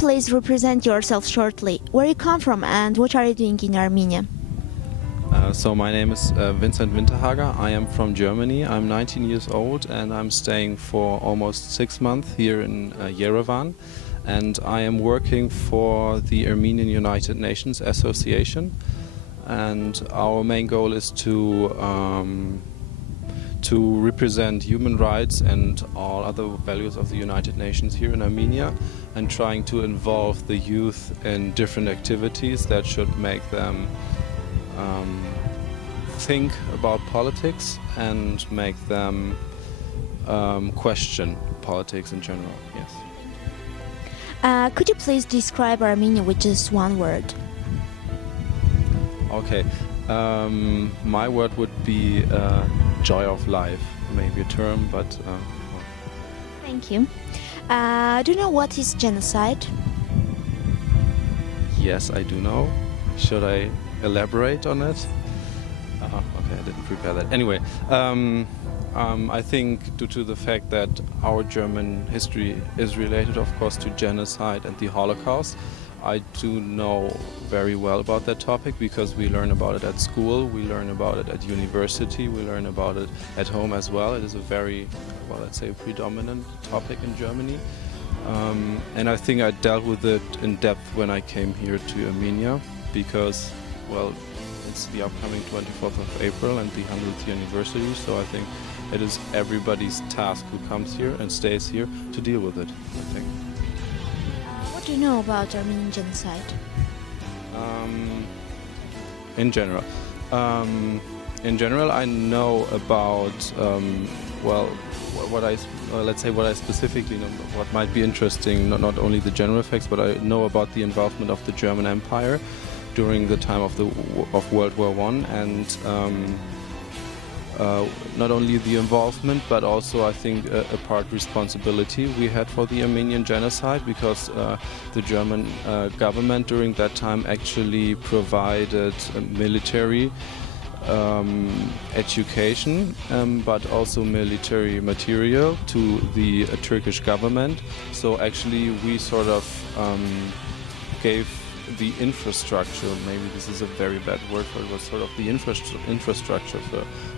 please represent yourself shortly? Where you come from and what are you doing in Armenia? So my name is Vincent Winterhager. I am from Germany. I'm 19 years old and I'm staying for almost 6 months here in Yerevan. And I am working for the Armenian United Nations Association. And our main goal is to represent human rights and all other values of the United Nations here in Armenia, and trying to involve the youth in different activities that should make them think about politics and make them question politics in general. Yes. Could you please describe Armenia with just one word? Okay. My word would be joy of life, maybe a term, but... Thank you. Do you know what is genocide? Yes, I do know. Should I elaborate on it? Okay, I didn't prepare that. Anyway, I think due to the fact that our German history is related, of course, to genocide and the Holocaust, I do know very well about that topic because we learn about it at school, we learn about it at university, we learn about it at home as well. It is a very, well, let's say, predominant topic in Germany. And I think I dealt with it in depth when I came here to Armenia because, well, it's the upcoming 24th of April and the 100th anniversary, so I think it is everybody's task who comes here and stays here to deal with it, I think. What do you know about Armenian genocide? In general, I know about what I specifically know. What might be interesting, not only the general facts, but I know about the involvement of the German Empire during the time of World War I, and not only the involvement, but also I think a part responsibility we had for the Armenian genocide, because the German government during that time actually provided military education, but also military material to the Turkish government. So actually we sort of gave the infrastructure, maybe this is a very bad word, but it was sort of the infrastructure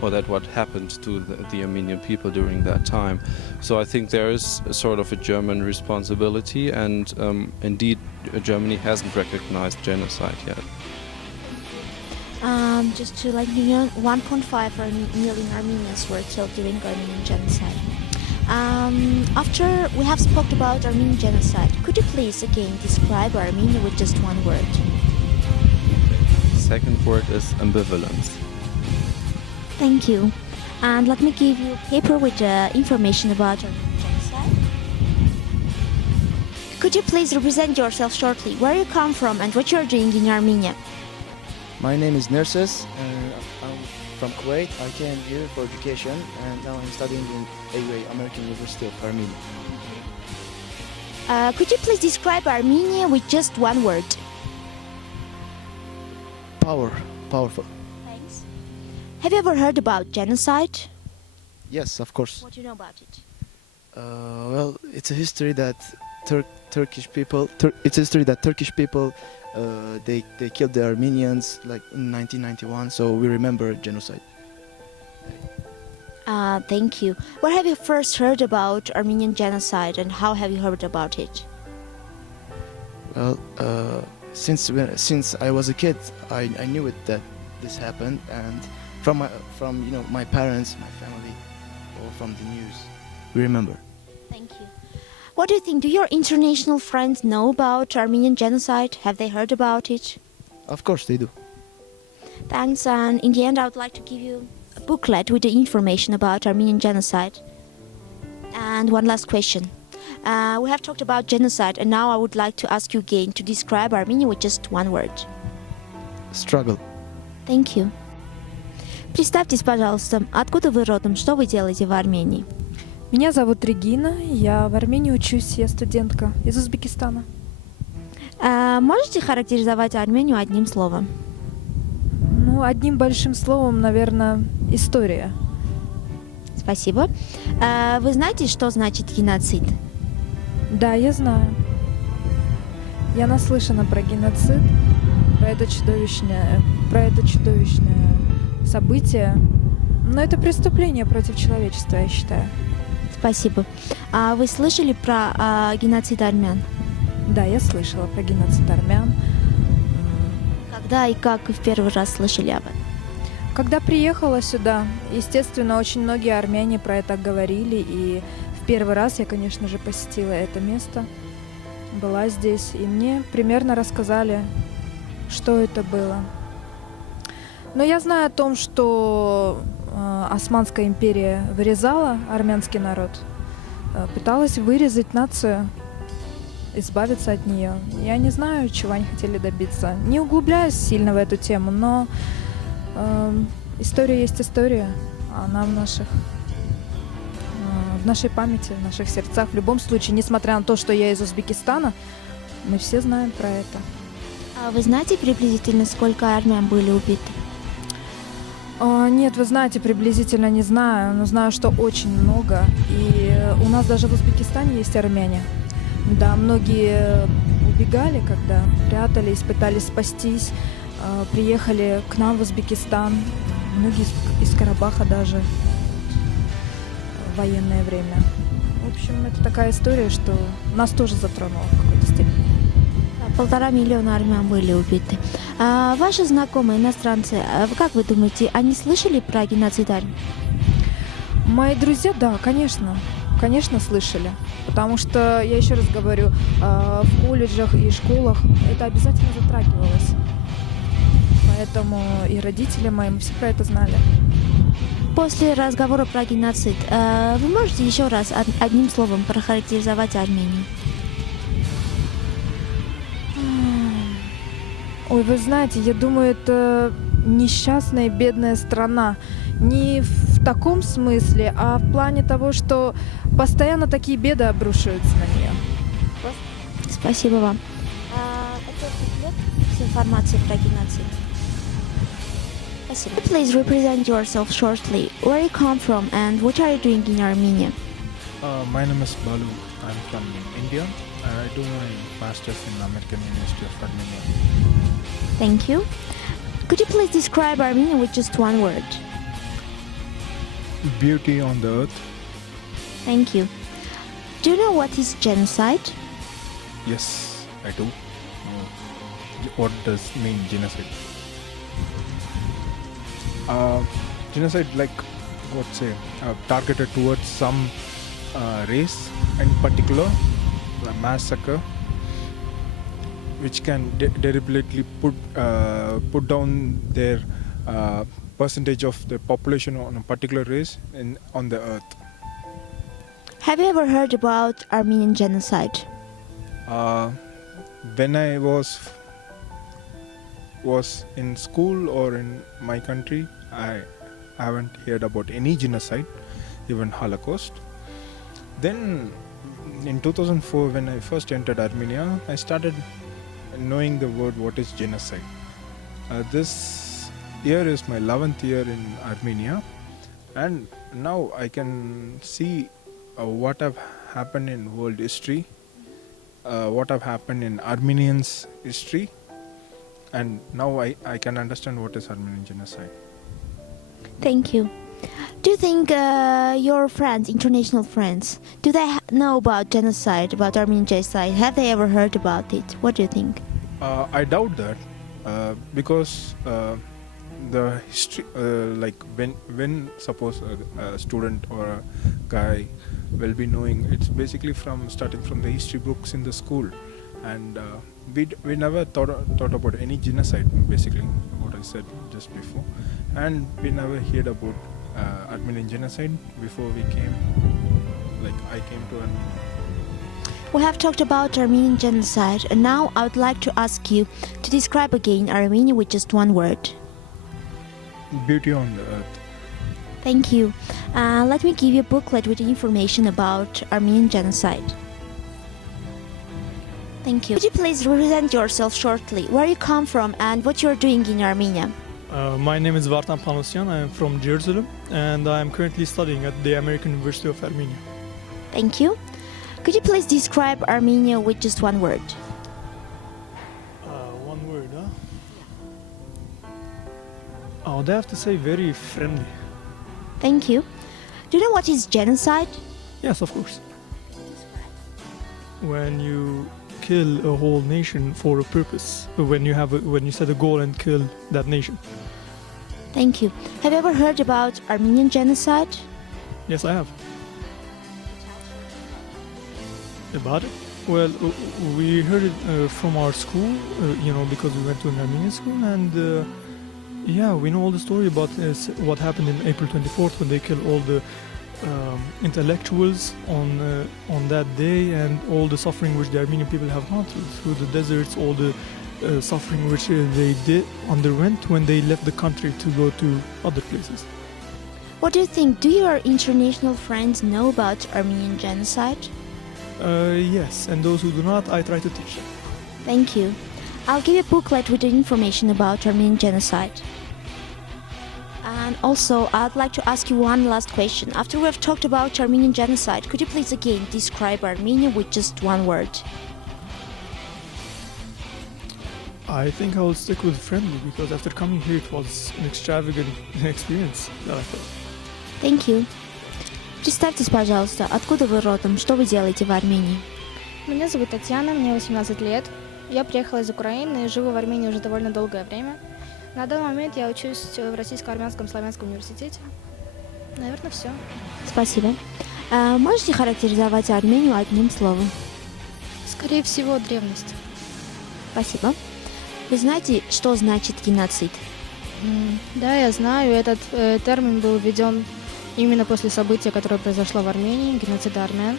for that what happened to the Armenian people during that time. So I think there is a sort of a German responsibility, and indeed Germany hasn't recognized genocide yet. Just to let you know, 1.5 million Armenians were killed during Armenian genocide. After we have spoke about Armenian genocide, could you please again describe Armenia with just one word? The second word is ambivalence. Thank you. And let me give you a paper with information about Armenian genocide. Could you please represent yourself shortly? Where you come from and what you're doing in Armenia? My name is Nurses. I'm from Kuwait. I came here for education and now I'm studying in AUA, American University of Armenia. Could you please describe Armenia with just one word? Powerful. Thanks. Have you ever heard about genocide? Yes, of course. What do you know about it? Well, it's a history that Turkish people they killed the Armenians like in 1991, so we remember genocide. Thank you. Where have you first heard about Armenian genocide and how have you heard about it? Well, since I was a kid, I knew it that this happened, and from my parents, my family, or from the news, we remember. Thank you. What do you think? Do your international friends know about Armenian genocide? Have they heard about it? Of course they do. Thanks. And in the end, I would like to give you a booklet with the information about Armenian genocide. And one last question. We have talked about genocide, and now I would like to ask you again to describe Armenia with just one word. Struggle. Thank you. Представьтесь, пожалуйста, откуда вы родом, что вы делаете в Армении? Меня зовут Регина, я в Армении учусь, я студентка из Узбекистана. Можете характеризовать Армению одним словом? Ну, одним большим словом, наверное, история. Спасибо. Вы знаете, что значит геноцид? Да, я знаю. Я наслышана про геноцид, про это чудовищное событие. Но это преступление против человечества, я считаю. Спасибо. А вы слышали про геноцид армян? Да, я слышала про геноцид армян. Когда и как вы в первый раз слышали об этом? Когда приехала сюда, естественно, очень многие армяне про это говорили, и в первый раз я, конечно же, посетила это место, была здесь, и мне примерно рассказали, что это было. Но я знаю о том, что Османская империя вырезала армянский народ, пыталась вырезать нацию, избавиться от нее. Я не знаю, чего они хотели добиться. Не углубляюсь сильно в эту тему, но история есть история, она в нашей памяти, в наших сердцах. В любом случае, несмотря на то, что я из Узбекистана, мы все знаем про это. А вы знаете приблизительно, сколько армян были убиты? Нет, вы знаете, приблизительно не знаю, но знаю, что очень много. И у нас даже в Узбекистане есть армяне. Да, многие убегали, когда прятались, пытались спастись, приехали к нам в Узбекистан, многие из Карабаха даже в военное время. В общем, это такая история, что нас тоже затронула в какой-то степени. 1,5 миллиона армян были убиты. А ваши знакомые иностранцы, как вы думаете, они слышали про геноцид армян? Мои друзья, да, конечно, слышали. Потому что, я еще раз говорю, в колледжах и школах это обязательно затрагивалось. Поэтому и родители мои, мы все про это знали. После разговора про геноцид, вы можете еще раз одним словом прохарактеризовать Армению? Ой, вы знаете, я думаю, это несчастная и бедная страна. Не в таком смысле, а в плане того, что постоянно такие беды обрушиваются на нее. Спасибо вам. Это буклет с информацией про геноцид. Спасибо. Please represent yourself shortly. Where you come from and what are you doing in Armenia? My name is Balu. I'm from India. I do my master's in American University of Armenia. Thank you. Could you please describe Armenia with just one word? Beauty on the earth. Thank you. Do you know what is genocide? Yes, I do. What does mean genocide? Genocide, like targeted towards some race in particular, a massacre, which can deliberately put down their percentage of the population on a particular race on the earth. Have you ever heard about Armenian genocide? When I was in school or in my country, I haven't heard about any genocide, even Holocaust. Then in 2004, when I first entered Armenia, I started knowing the word what is genocide. This year is my 11th year in Armenia, and now I can see what have happened in world history, what have happened in Armenians' history, and now I can understand what is Armenian genocide. Thank you. Do you think your friends, international friends, do they know about genocide, about Armenian genocide? Have they ever heard about it? What do you think? I doubt that because the history, like when suppose a student or a guy will be knowing, it's basically starting from the history books in the school, and we never thought about any genocide, basically what I said just before, and we never heard about Armenian genocide before we came. Like I came to Armenia. We have talked about Armenian genocide, and now I would like to ask you to describe again Armenia with just one word. Beauty on the earth. Thank you. Let me give you a booklet with information about Armenian genocide. Thank you. Could you please represent yourself shortly, where you come from and what you are doing in Armenia? My name is Vartan Panosyan. I am from Jerusalem, and I am currently studying at the American University of Armenia. Thank you. Could you please describe Armenia with just one word? would have to say very friendly. Thank you. Do you know what is genocide? Yes, of course. When you kill a whole nation for a purpose, when you set a goal and kill that nation. Thank you. Have you ever heard about Armenian genocide? Yes, I have. About it? Well, we heard it from our school, because we went to an Armenian school, and yeah, we know all the story about what happened in April 24th when they killed all the intellectuals on that day, and all the suffering which the Armenian people have gone through the deserts, all the suffering which they underwent when they left the country to go to other places. What do you think? Do your international friends know about Armenian genocide? Yes, and those who do not, I try to teach them. Thank you. I'll give you a booklet with the information about Armenian genocide. And also, I'd like to ask you one last question. After we have talked about Armenian genocide, could you please again describe Armenia with just one word? I think I will stick with friendly, because after coming here it was an extravagant experience that I felt. Thank you. Представьтесь, пожалуйста, откуда вы родом, что вы делаете в Армении? Меня зовут Татьяна, мне 18 лет. Я приехала из Украины и живу в Армении уже довольно долгое время. На данный момент я учусь в Российско-Армянском славянском университете. Наверное, все. Спасибо. Можете характеризовать Армению одним словом? Скорее всего, древность. Спасибо. Вы знаете, что значит геноцид? Да, я знаю, этот термин был введен именно после события, которое произошло в Армении, геноцида армян.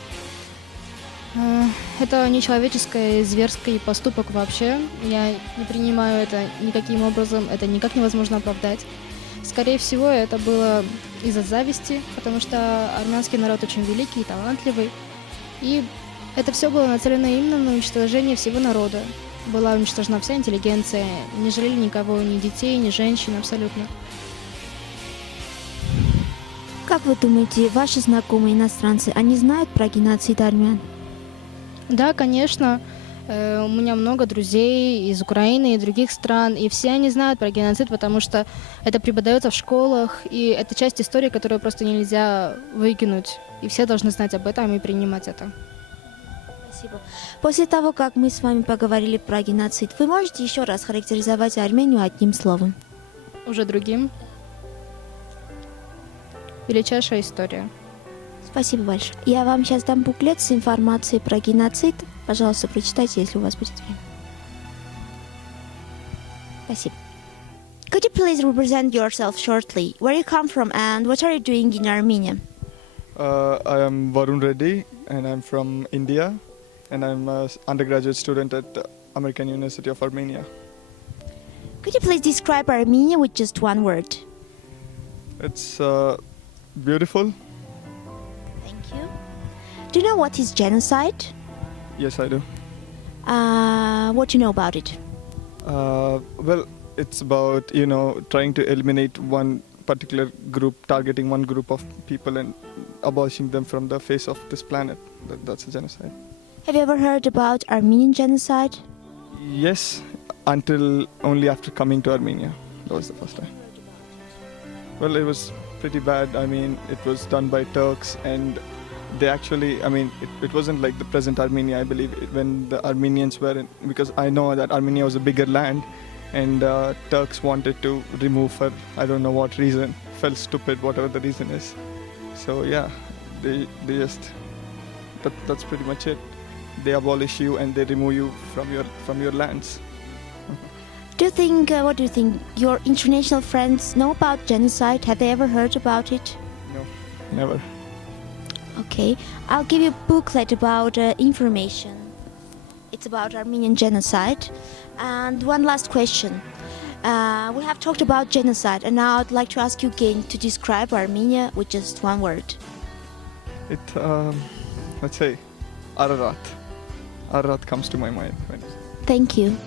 Это нечеловеческий, зверский поступок вообще. Я не принимаю это никаким образом, это никак невозможно оправдать. Скорее всего, это было из-за зависти, потому что армянский народ очень великий и талантливый. И это все было нацелено именно на уничтожение всего народа. Была уничтожена вся интеллигенция, не жалели никого, ни детей, ни женщин, абсолютно. Как вы думаете, ваши знакомые иностранцы, они знают про геноцид армян? Да, конечно. У меня много друзей из Украины и других стран, и все они знают про геноцид, потому что это преподается в школах, и это часть истории, которую просто нельзя выкинуть. И все должны знать об этом и принимать это. Спасибо. После того, как мы с вами поговорили про геноцид, вы можете еще раз характеризовать Армению одним словом? Уже другим. Величайшая история. Спасибо большое. Я вам сейчас дам буклет с информацией про геноцид. Пожалуйста, прочитайте, если у вас будет время. Спасибо. Could you please represent yourself shortly? Where you come from and what are you doing in Armenia? I am Varun Reddy and I'm from India and I'm an undergraduate student at Armenian University of Armenia. Could you please describe Armenia with just one word? It's beautiful. Thank you. Do you know what is genocide? Yes, I do. What do you know about it? Well, it's about, trying to eliminate one particular group, targeting one group of people and abolishing them from the face of this planet. That's a genocide. Have you ever heard about Armenian genocide? Yes, until only after coming to Armenia. That was the first time. Well, it was pretty bad. I mean, it was done by Turks and they actually, it wasn't like the present Armenia, I believe, when the Armenians were in, because I know that Armenia was a bigger land and Turks wanted to remove her, I don't know what reason, felt stupid, whatever the reason is. So yeah, they just, that's pretty much it. They abolish you and they remove you from your lands. What do you think? Your international friends know about genocide? Have they ever heard about it? No, never. Okay, I'll give you a booklet about information. It's about Armenian genocide. And one last question. We have talked about genocide, and now I'd like to ask you again to describe Armenia with just one word. Let's say, Ararat. Ararat comes to my mind. Thank you.